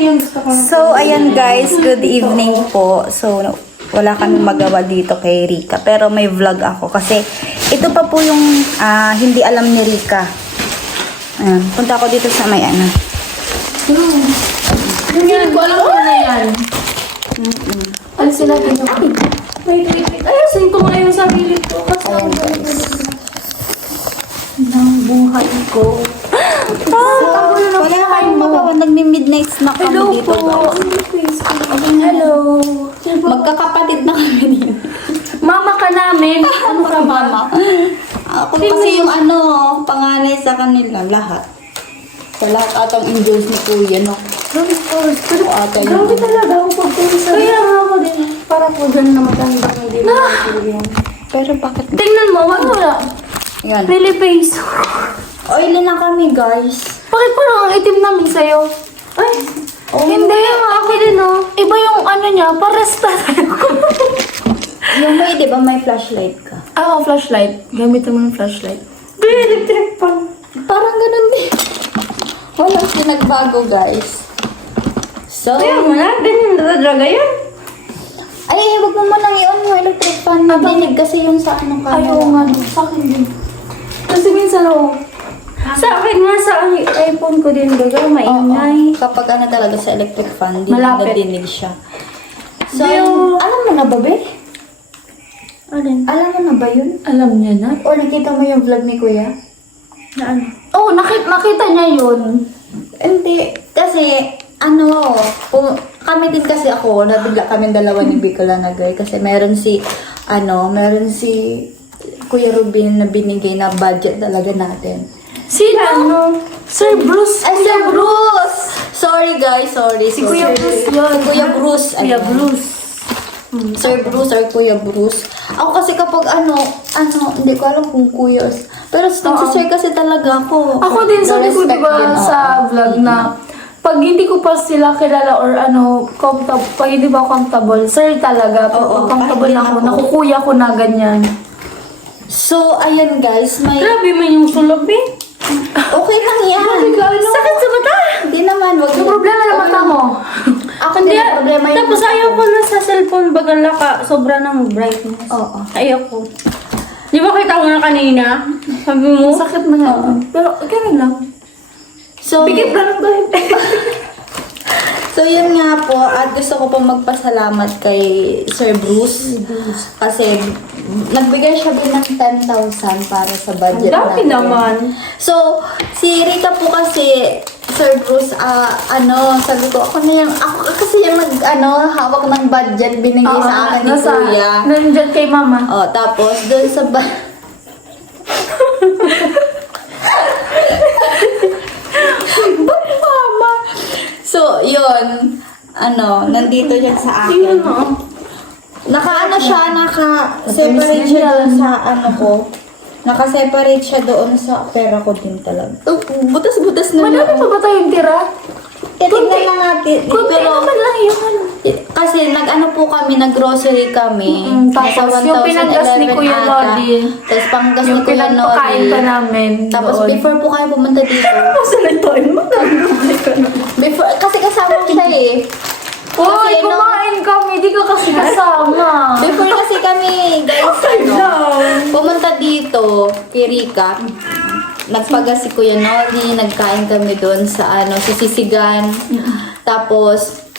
yung gusto ko. So, ayan guys, good evening po. So, wala kaming magawa dito kay Rika. Pero may vlog ako kasi ito pa po yung hindi alam ni Rika. Ayan, punta ako dito sa may ano. Hindi ko alam kung ano yan. Ano sila dito? Wait. Ayasin ko nga yung sarili ko. Kasi ang ng buhay ko. Wala kayong magawa. Nagmi-midnight snack Hello kami dito po. guys. Hello. Magkakapatid na kami dito. Mama ka namin. Ano ka mama? Ako kasi yung panganay sa kanila, lahat. Sa lahat atang endorse ni Kuya, no? Grabe ata yun. grabe talaga ako pagpunta. Kaya nga ako din. Parang ko dyan na matanda. Hindi mo yan. Pero bakit? Tingnan mo, wala. Yan. Really face. Oily na kami, guys. Bakit parang ang itim namin sa'yo? Ay, hindi. Ako din, oh. Iba yung ano niya, paresta tayo. Yung may, di ba, may flashlight ka? Oo, flashlight. Gamitin mo ng flashlight. Di, electric pan. Parang ganun din. Walang pinagbago, guys. So, Kaya mo na, ganyan nadadraga yan. ay, wag mo manang i-on yung electric fan. Dinig kasi yung sa ano ka. Ayaw nga, sa akin din. Kasi minsan ako, sa akin nga, sa iPhone ko din, baga, maingay. Kapag ano talaga sa electric fan, hindi Malapit. nadinig siya. So, Pero- alam mo na ba, be? Alin? Alam mo na ba yun? Alam niya na. Or nakita mo yung vlog ni Kuya? Na ano? Oo, nakita niya yun. Hindi. Kasi, kami din kasi ako, nabigla kami dalawa ni Bicola na guy. Kasi meron si Kuya Rubin na binigay na budget talaga natin. Sino? Sir Bruce. Ay, Sir Bruce! Sorry guys, sorry. Si Kuya Bruce yun. Si Kuya Bruce. Kuya Ayun. Bruce. Sir Bruce or Kuya Bruce. Ako kasi kapag hindi ko alam kung Kuya. Pero nag-share kasi talaga ako. Ako din, sabi ko Respect diba din, sa oo. vlog na pag hindi ko pa sila kilala or comfortable, pag hindi ba comfortable, sir talaga, pag Oo, comfortable kahit na ako, din ako. nakukuya ko na ganyan. So, ayan guys, may... Grabe man yung sulog eh. Okay lang yan. Sakit sa mata! Hindi naman, wag Yung problema na mata mo. Ako hindi na problema yung Tapos ayaw ko na sa cellphone bagala ka, sobra ng brightness. Oo. Ayaw ko. Di ba kita ko na kanina? Sabi mo? Sakit na nga. Pero ganun lang. So, Bigit na lang tayo. so yun nga po, at gusto ko pong magpasalamat kay Sir Bruce. Kasi nagbigay siya din ng 10,000 para sa budget Ang dami natin. naman. So, si Rita po kasi, Sir Bruce, sabi ko, ako kasi yung hawak ng budget binigay sa akin ni Kuya. Nandiyan kay mama. Oh, tapos doon sa Ba't mama? So, yun. Nandito yan sa akin. Tingnan mo. Naka-separate siya doon sa ko. Naka-separate siya doon sa pera ko din talaga. Butas-butas na Madami pa ba tayong tira? Tingnan na natin. Kunti naman lang yung ano. Kasi po kami, nag-grocery kami. Tapos yung pinanggas ni Kuya Nodi. Tapos panggas ni Yung Kuya pinagpakain Nodi. pa namin. Tapos doon. before po kayo pumunta dito. Pasalitoin mo. Kasi kasama ko siya eh. Uy, Kasi kumain kami. Di ka kasi kasama. Before kasi kami, guys, pumunta dito, kay Rika. Nagpagas si Kuya Nori, nagkain kami doon sa sa Sisigan. Tapos,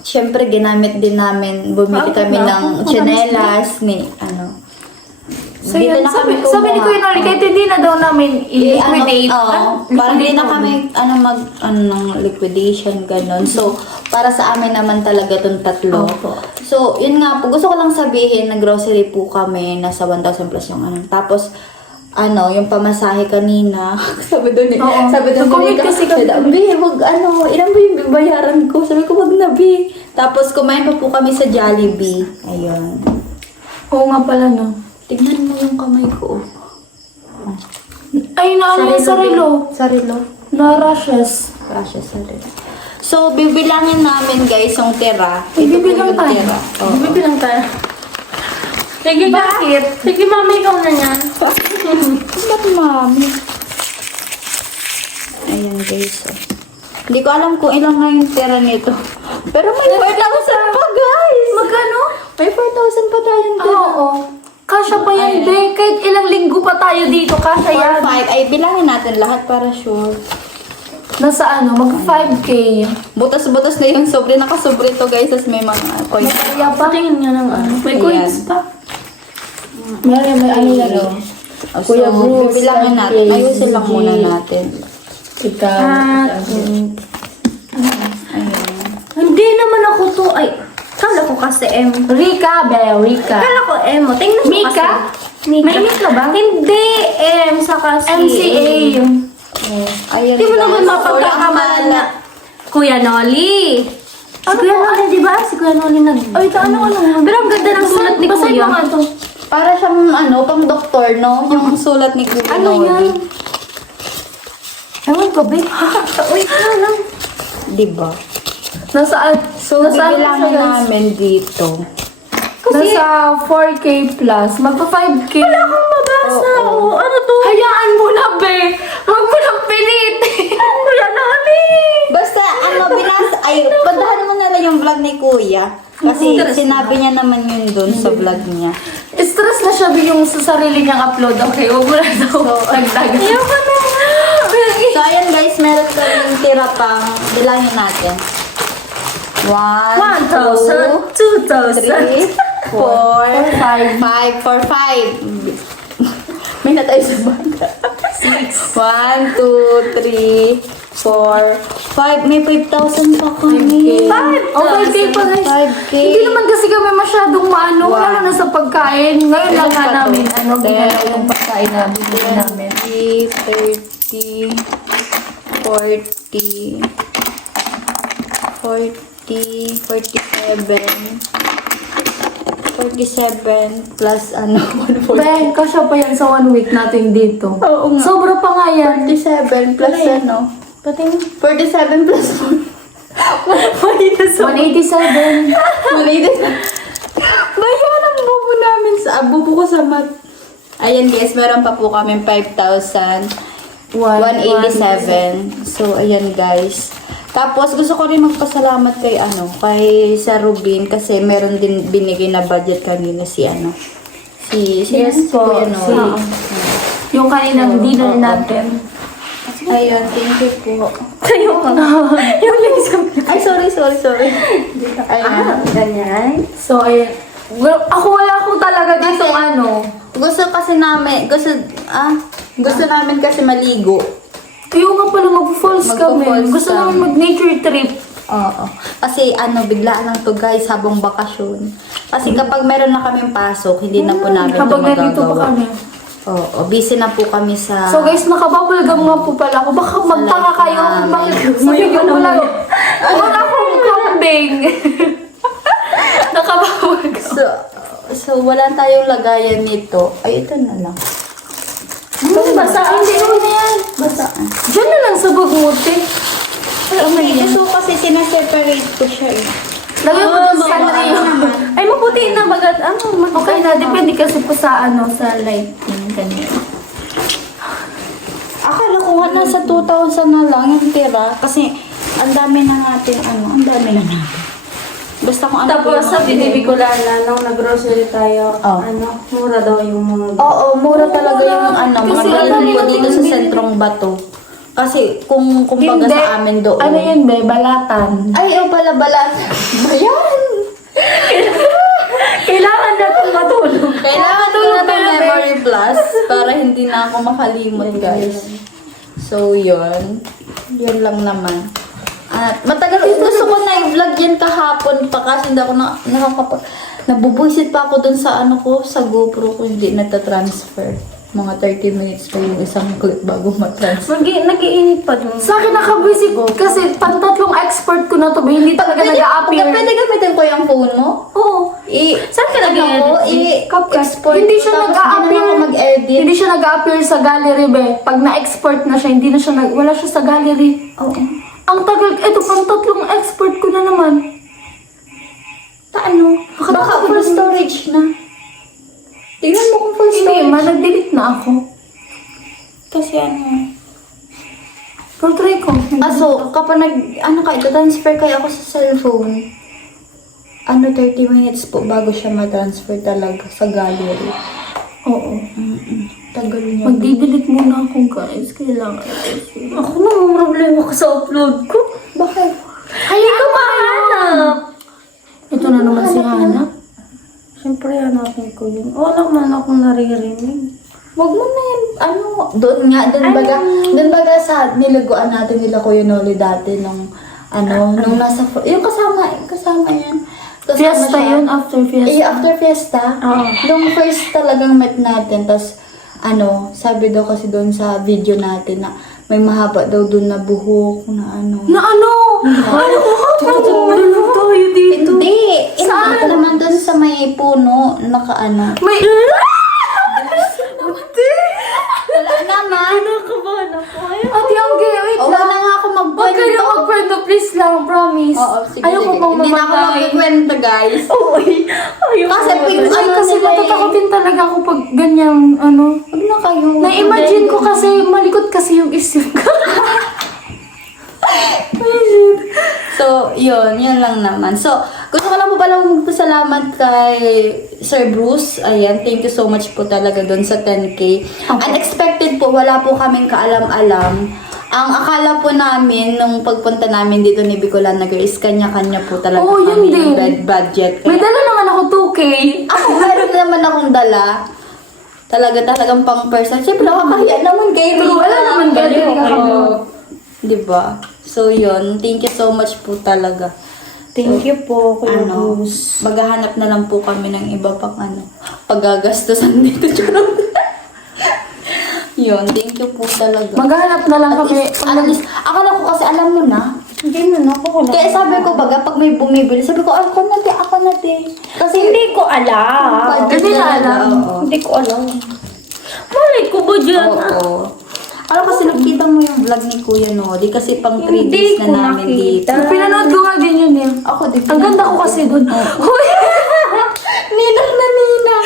syempre, ginamit din namin, bumili kami ng tsinelas, So yun, sabi ni Kuya Noli, kahit hindi na daw namin i-liquidate. Parang hindi na kami ng liquidation, ganun. So, para sa amin naman talaga itong tatlo. Opo. So, yun nga po, gusto ko lang sabihin, nag-grocery po kami, nasa 1,000 plus yung Tapos, yung pamasahe kanina, sabi doon Oo. sabi doon Nag-comment kasi kami. Bi, wag ilan ba yung bayaran ko? Sabi ko, wag na, Bi. Tapos, kumain pa po kami sa Jollibee. Ayun. Oo nga pala, no. Tignan mo yung kamay ko. Ay, naano yung sarilo. Sarilo. Na-rashes. Kasha sarilo. So, bibilangin namin guys yung tira. Bibilang po yung tayo. tira. Oo. Bibilang tayo. Sige, bakit? Sige, mami, ikaw na yan. Ba't mami? Ayan guys. Hindi ko alam kung ilang nga yung tira nito. Pero may 4,000 pa, guys! Magkano? May 4,000 pa tayong tira. Oo. Kasya pa yan, Ayan. be. Kahit ilang linggo pa tayo dito, kasya yan. 4, 5. Ay, bilangin natin lahat para sure. Nasa ano, mag 5K. Butas-butas na yung sobre. Nakasobre to, guys. Tapos may mga coins. Kaya pa. Tingin nga ng ano. May Ayan. coins pa. May ano yan, oh. So, Kuya Bruce, bibilangin natin. 5K. Ayusin lang muna natin. Ikaw. Ayan. Hindi naman ako to. Ay, kala ko kasi M. Rika, be. Rika. Kala ko M. O, tingnan mo Mika? kasi. May Mika ba? Hindi, M. Saka si MCA. Ayan, Di mo naman guys. mapagkakamalan na Kuya Noli. Si Kuya Noli, di ba? Si Kuya Noli nag... Ay, ano? Pero ang ganda ng sulat ni Basahin Kuya. mo nga to. Para siyang ano, pang doktor, no? Yung sulat ni Kuya Ano Noli. yan? Ewan ko, be. Wait lang. Diba? Nasaan? So, bibilangin namin dito. Nasa 4K plus. Magpa 5K. Wala akong mabasa. Oo. Ano to? Hayaan mo na, be. Huwag mo nang pilit. Kuya Noli. Basta, ay, padahan mo na lang yung vlog ni Kuya. Kasi sinabi niya naman yun dun sa vlog niya. Stress na siya, be, yung sa sarili niyang upload. Okay, huwag mo na daw. Nagdagan. Ayoko na. So, ayan guys, meron kaming tira pang bilangin natin. 1, 1,000, 2,000. 3, 4, 5, 4, 5. May na tayo sa banda. 1, 2, 3, 4, 5. May 5,000 pa kami. 5K. Oh, 5K pa, guys. 5K. Hindi naman kasi kami masyadong maano. Wow. Lalo na sa pagkain. Ngayon lang nga Ano pa to? namin, ginalaw Then, yung pagkain na bibili namin. 30, 40, 47 plus ano, 140. Ben, kasya pa yan sa 1 week natin dito. Oo nga. Sobra pa nga yan. 47 plus ano? Pati 47 plus 1. 187. Bayan ang bubo namin sa bubo ko sa mat. Ayan guys, meron pa po kami 5,187. So, ayan guys. Tapos, gusto ko rin magpasalamat kay Sir Rubin kasi meron din binigay na budget kanina si Yes po. Kuya Noli. Yung kaninang dinner natin. Ayun, thank you po. Kayo ka. Yung links kami. Ay, sorry. Ayan. Ganyan. So, ayun. Well, ako wala ko talaga dito Gusto namin kasi maligo. Yung nga pala mag-falls kami. Magpo-falls Gusto kami. namin mag-nature trip. Oo. Kasi biglaan lang to guys habang bakasyon. Kasi kapag meron na kaming pasok, hindi na po namin ito Habang nandito pa magagawa. kami. Oo. Busy na po kami sa... So guys, naka-bubble gum nga po pala ako. Baka magtaka life kayo. namin. Bakit sabi ko wala. Wala akong kambing. Naka-bubble gum. So, wala tayong lagayan nito. Ay, ito na lang. Basa. Hindi naman na yan. Basta. Diyan na lang sa baguti. Ito kasi sinaseparate ko siya eh. Lagay mo doon sa Rio. Ay, mabuti na bagat. Okay na, depende kasi po sa sa lighting kanina. Akala ko nga nasa 2,000 na lang yung tira. Kasi ang dami na natin Basta kung ano Tapos po yung sa mga binibi ko lala, nung nag-grocery tayo, Oh. mura daw yung mga... Oo, mura talaga yung mga Kasi bilhin ko ano dito sa sentrong bato. Kasi kung kumbaga Hindi. sa amin doon. Ano yun, be? Balatan. Ay, pala. Bayan! Kailangan na itong matulog. Kailangan ko na ng memory plus para hindi na ako makalimot, guys. So, yun. Yun lang naman. At matagal, gusto ko na i-vlog yan kahapon pa kasi hindi ako nabubuisit pa ako dun sa sa GoPro ko hindi nata-transfer. Mga 30 minutes pa yung isang clip bago ma-transfer. Nag-iinit pa dun. Sa akin nakabisit kasi pantatlong expert ko na to, be. Hindi talaga nag-a-appear. Pwede gamitin ko yung phone mo? Oo. Saan ka nag-edit? I-export. Hindi siya Tapos nag-a-appear. Hindi na ako mag-edit. Hindi siya nag-a-appear sa gallery, be. Pag na-export na siya, hindi na siya wala siya sa gallery. Oo. Ang tagal, eto pantatlong export ko na naman. Paano? Baka full storage na. Tingnan mo kung full Hindi, storage. nag-delete na ako. Kasi Pero try ko. Aso, kapag transfer kayo ako sa cellphone, 30 minutes po bago siya ma-transfer talaga sa gallery. Oo. Tagal niya. Magdidelete muna ako, guys. Kailangan. Ako na ang problema ko sa upload ko. Bakit? Hindi ko mahanap. Ito na naman si Hana. Siyempre, hanapin ko yun. Wala man akong naririnig. Wag mo na yun, doon baga sa nilaguan natin nila Kuya Noli dati nung nasa, yung kasama yan. Kasama Fiesta siya. yun, after fiesta. After fiesta. Oo. Nung first talagang met natin, tas sabi daw kasi doon sa video natin na may mahaba daw doon na buhok, na Na ano? Tulog tayo dito. Hindi! Hindi naman doon sa may puno, May... Wala naman. Nakabahan ako. Ate Angge, wait Wala lang. na nga ako Huwag kayo magkwento. magkwento, please lang, promise. Oo, sige, Ayoko sige. pang Hindi na ako mamatay. magkwento, guys. Kasi Ay, kasi nila matatakotin talaga ako pag ganyang, Huwag na kayo. Na-imagine ko kasi, malikot kasi yung isip ko. So, yun lang naman. So, gusto ko lang po pala magpasalamat kay Sir Bruce. Ayan, thank you so much po talaga doon sa 10K. Unexpected po, wala po kaming kaalam-alam. Ang akala po namin, nung pagpunta namin dito ni Bicolana Girls, kanya-kanya po talaga Oo, yun kami din. yung budget. May dala naman ako 2K. Ako, meron naman akong dala. Talagang pang person. Siyempre, nakakahiya naman kay Rita. Wala naman galing ako. Diba? So, yun. Thank you so much po talaga. Thank you po, Kuya Ano, Bruce. maghahanap na lang po kami ng iba pang paggagastosan dito. Yun, thank you po talaga. Maghanap na lang kami. At least, akala ko kasi alam mo na. Hindi na ako. Kaya sabi ko baga, pag may bumibili, sabi ko, ako na te. Kasi, Hindi ko alam. Hindi na alam. Oo. Hindi ko alam. Malay ko ba dyan? Oo. Alam kasi nakita mo yung vlog ni Kuya Noli kasi pang 3 Hindi days ko na namin nakita. dito. Pinanood ko nga din yun eh. Ako din. Ang ganda ko kasi dun. Uy! Ninang na ninang.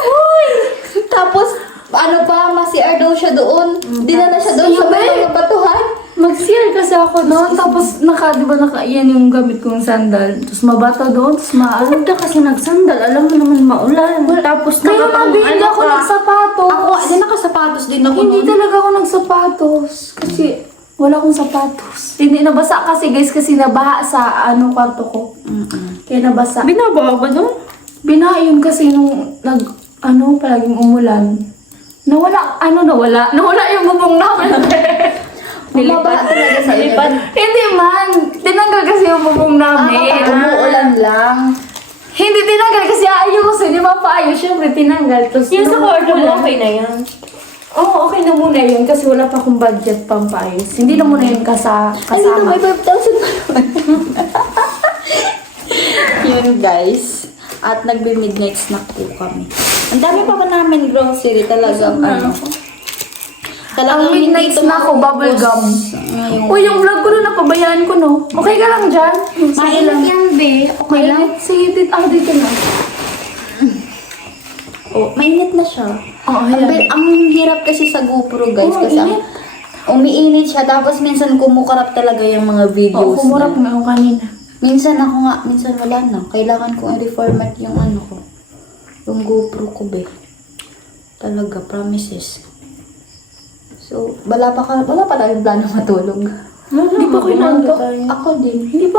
Uy! Tapos, ma-CR daw siya doon. Dinala siya doon sa may mga batuhan. Mag-CR kasi ako noon. Tapos, yan yung gamit kong sandal. Tapos, mabata doon. Tapos, Alam na kasi nagsandal. Alam mo naman maulan. Tapos Kaya nabi, hindi ako nagsapatos. Ako, nakasapatos din ako Hindi noon. talaga ako nagsapatos. Kasi, wala akong sapatos. Hindi, nabasa kasi guys. Kasi nabaha sa kwarto ko. Kaya nabasa. Binabawa ba doon? Binaha yun kasi nung palaging umulan. Nawala yung bubong namin. Bumaba talaga sa Nilipad. Hindi man. Tinanggal kasi yung bubong namin. Umuulan lang. Hindi tinanggal kasi ayos. Hindi mapaayos. Siyempre tinanggal. Tapos, Yung sa kwarto mo, umulan. okay na yan. Oo, okay na muna yun. Kasi wala pa akong budget pang paayos. Hindi na muna yun kasama. Ay, may 5,000 na yun guys. At nagbe-midnight snack po kami. Ang dami pa namin grocery talagang Ang midnight snack ko, bubble gum. Ngayon. Uy, yung vlog ko na napabayaan ko, no? Okay ka lang dyan? Sige lang. yan, be. Okay lang. Sige, dito na. Oh, mainit na siya. Oo, Ang hirap kasi sa GoPro, guys. Oo, Kasi init. umiinit siya. Tapos minsan kumukarap talaga yung mga videos. Oo, kumurap niya. nga ako kanina. Minsan wala na. Kailangan kong i-reformat yung ko. Yung GoPro ko, be. Talaga, promises. So, wala pa tayong plano matulog. Hindi pa ko inantok. Ako din. Hindi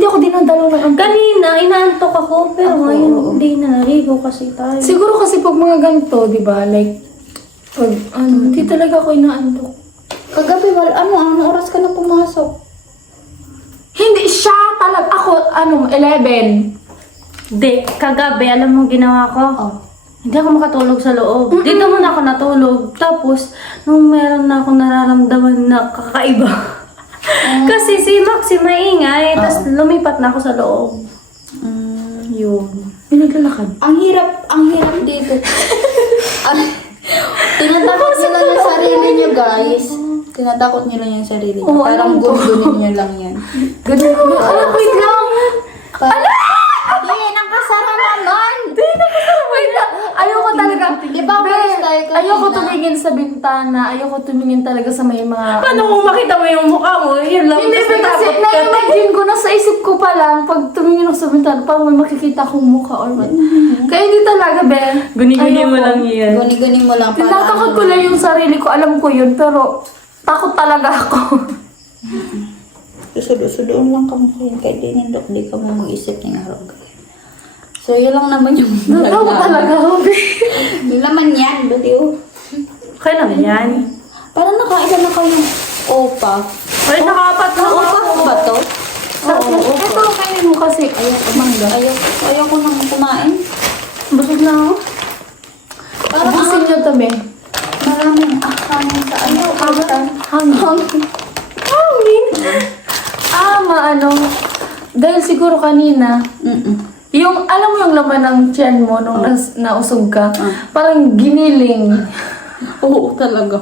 ako dinadalo ng antok. Kanina, inaantok ako. Pero Ako, ngayon, oo. hindi na. Naligo kasi tayo. Siguro kasi pag mga ganito, di ba? Like, pag hindi talaga ako inaantok. Kagabi, anong oras ka na pumasok? Hindi siya talaga. Ako, 11. Hindi, kagabi, alam mo ginawa ko? Oh. Hindi ako makatulog sa loob. Dito muna ako natulog. Tapos, nung meron na akong nararamdaman na kakaiba. Kasi si Maxi maingay, tapos lumipat na ako sa loob. Yun. May naglalakad. Ang hirap dito. Tinatakot nyo lang yung sarili nyo, guys. Tinatakot nyo lang yung sarili nyo. Oo, Parang alam ko. gugunin nyo lang yan. Ganun. Wait lang. Hindi, nakasara naman! Wait lang. Ayoko talaga. Di ba, Be, umalis tayo kanina? ayoko tuloy tumingin sa bintana. Ayoko tumingin talaga sa may mga... Paano kung makita mo yung mukha mo? Yun lang. Hindi, Tapos may kasi kapot ka. na-imagine ko, nasa isip ko pa lang, pag tumingin ako sa bintana, parang may makikita akong mukha or what. Kaya hindi talaga, be. Guni-guni mo Ayoko. lang yan. Guni-guni mo lang para... Tinatakot ko lang yung sarili ko, alam ko yun, pero takot talaga ako. Susudoon lang kami kayo. Kahit di ka mo mag-isip ng araw. So, yun lang naman yung vlog Takot namin. talaga ako, be. Yung laman yan, batiw. Kailan yan? Parang nakain na kayong opa. Ay, nakaapat na Opa ba to? Oo, ito, kainin mo kasi. Ayoko, mangga. Ayaw ko nang kumain. Busog na ako. Parang Abusin nyo to, be. maraming hangin sa ano. Hangin. Hangin? Maano. Dahil siguro kanina, yung, alam mo yung laman ng tiyan mo nung nausog ka, parang giniling. Oo, talaga.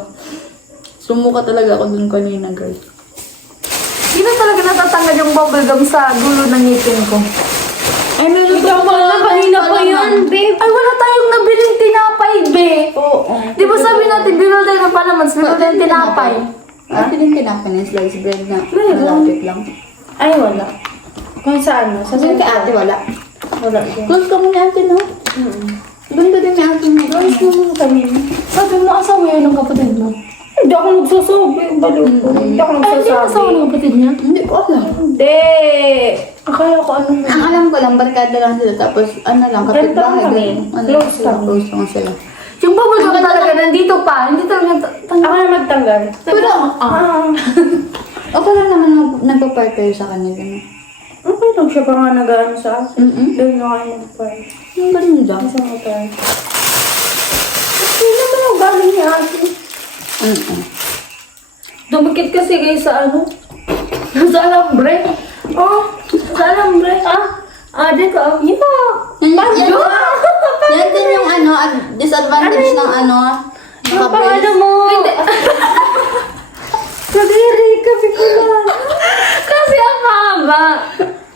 Sumuka talaga ako dun kanina, girl. Hindi na talaga natatanggal yung bubblegum sa dulo ng ngipin ko. Ay, meron Ikaw na kanina pa yan, babe. Ay, wala tayong nabiling tinapay, be. Oo. Di ba sabi natin, binol tayo ng palamans, binol tayo ng tinapay. Ate din tinapay ng slice bread na Meron. malapit lang. Ay, wala. Kung saan? Sa Sabi kay ate, wala. Wala din. Close ka mo ni ate, no? Ganda din ni ate mo. Close ka mo kami. Sabi mo, asawa yun ng kapatid mo. Hindi ako nagsasabi. Baliw ko. Hindi ako Ay, hindi asawa nagsasabi. ng kapatid niya. Hindi ko alam. Hindi. Akala ko ano Ang alam ko lang, barkada lang sila. Tapos, ano lang, kapit Ganito lang bahay. kami. Ano Close sila, kami. close lang sila. Yung bubblegum talaga, nandito pa. Hindi talaga Ako na magtanggal. Pero, Ah. okay lang naman nagpa-part kayo sa kanila, no? Okay lang siya pa nga nag-ano sa akin. Doon na kayo mag-part. Ang ganda. Sa motor. Hindi naman ang galing ni ate. Dumikit kasi guys sa ano? Sa alambre. Oh, sa alambre. Dito. Yan, yan din yung ano, disadvantage ng ano, Ang pangalan mo? Hindi. Kadiri ka, Bikulan. Kasi ang haba.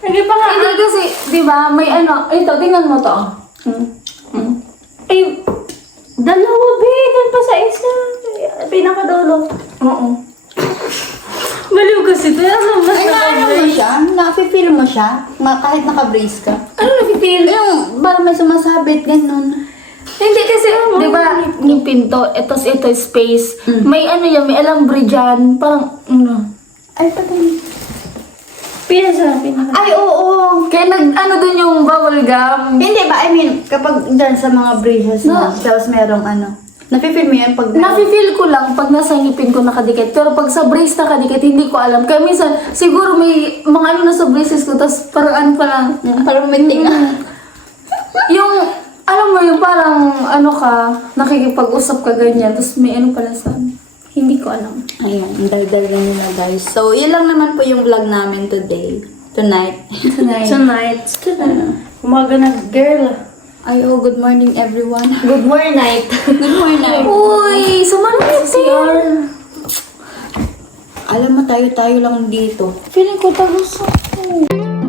Hindi pa nga. Hindi kasi, di ba, may ano, ito, tingnan mo to. Eh, dalawa, be. Doon pa sa isa. Pinakadulo. Oo. Baliw kasi ito. Ano mas Ay, naano mo siya? Na-feel mo siya? Kahit naka-brace ka? Ano nakipil? Yung, parang may sumasabit, ganun. Hindi kasi, di ba, ngipin to, etos ito space. May ano yan, may alambre dyan. Parang, ano. Ay, patay. pinasa. Ay, oo. Kaya ano dun yung bubble gum. Hindi ba? I mean, kapag dyan sa mga braces mo, tapos merong ano, nafe-feel mo yan pag... Nafe-feel ko lang pag nasa ngipin ko nakadikit. Pero pag sa brace nakadikit, hindi ko alam. Kaya minsan, siguro may mga ano na sa braces ko, tapos parang ano pa lang. Parang minting na. Yung, alam mo yung parang ano ka, nakikipag-usap ka ganyan, tapos may ano pala sa hindi ko alam. Ayan, ang daldal na nila, guys. So, yun lang naman po yung vlog namin today. Tonight. Tonight. Umaga na, girl. Ay, oh, good morning, everyone. Good morning, night. Good morning. Uy, sumanit CR. Alam mo, tayo lang dito. Feeling ko tapos ako.